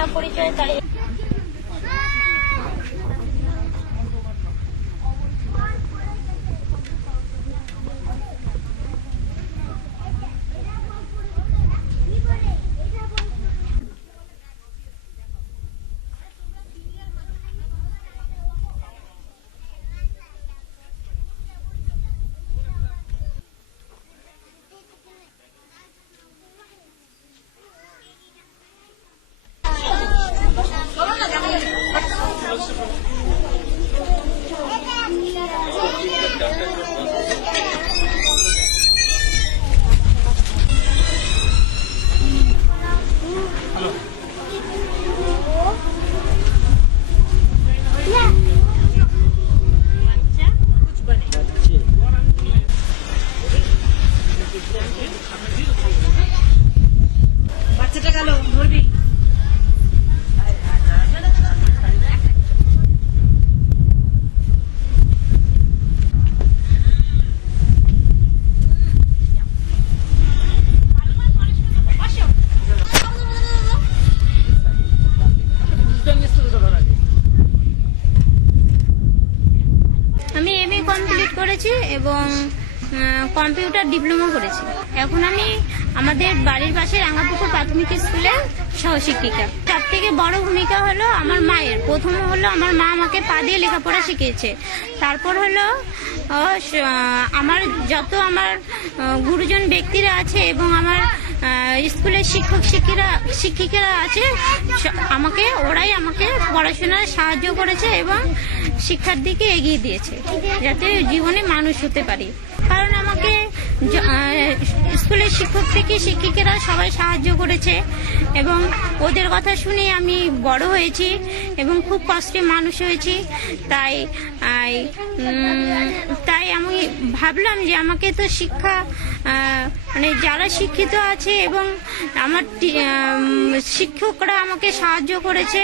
ঠিকানা পরিচয় তাই বাচ্চাটা গেল ধরবি। আমি এমএ কমপ্লিট করেছি এবং কম্পিউটার ডিপ্লোমা করেছি। এখন আমি আমাদের বাড়ির পাশে রাঙাপুকুর প্রাথমিক স্কুলে সহশিক্ষিকা। সব থেকে বড় ভূমিকা হলো আমার মায়ের। প্রথম হলো আমার মা আমাকে পা দিয়ে লেখাপড়া শিখিয়েছে। তারপর হলো আমার যত আমার গুরুজন ব্যক্তিরা আছে এবং আমার স্কুলের শিক্ষিকারা আছে, ওরাই আমাকে পড়াশোনায় সাহায্য করেছে এবং শিক্ষার দিকে এগিয়ে দিয়েছে, যাতে জীবনে মানুষ হতে পারি। কারণ আমাকে স্কুলের শিক্ষক থেকে শিক্ষিকারা সবাই সাহায্য করেছে এবং ওদের কথা শুনে আমি বড় হয়েছি এবং খুব কষ্টে মানুষ হয়েছি। তাই আমি ভাবলাম যে আমাকে তো শিক্ষা মানে যারা শিক্ষিত আছে এবং আমার শিক্ষকরা আমাকে সাহায্য করেছে,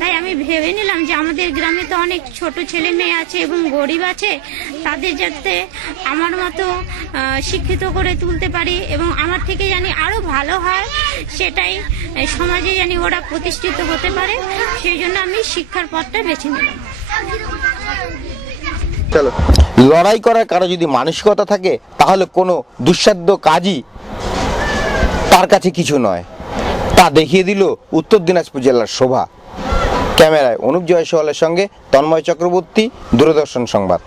তাই আমি ভেবে নিলাম যে আমাদের গ্রামে তো অনেক ছোট ছেলে মেয়ে আছে এবং গরিব আছে, তাদের যাতে আমার মতো শিক্ষিত করে তুলতে পারি এবং আমার থেকে জানি আরো ভালো হয়, সেটাই সমাজে জানি ওরা প্রতিষ্ঠিত হতে পারে, সেই জন্য আমি শিক্ষার পথটা বেছে নিলাম। লড়াই করার কারো যদি মানসিকতা থাকে তাহলে কোনো দুঃসাধ্য কাজই তার কাছে কিছু নয়। তা দেখিয়ে দিল উত্তর দিনাজপুর জেলার শোভা। ক্যামেরায় অনুপ জয়সওয়ালের সঙ্গে তন্ময় চক্রবর্তী, দূরদর্শন সংবাদ।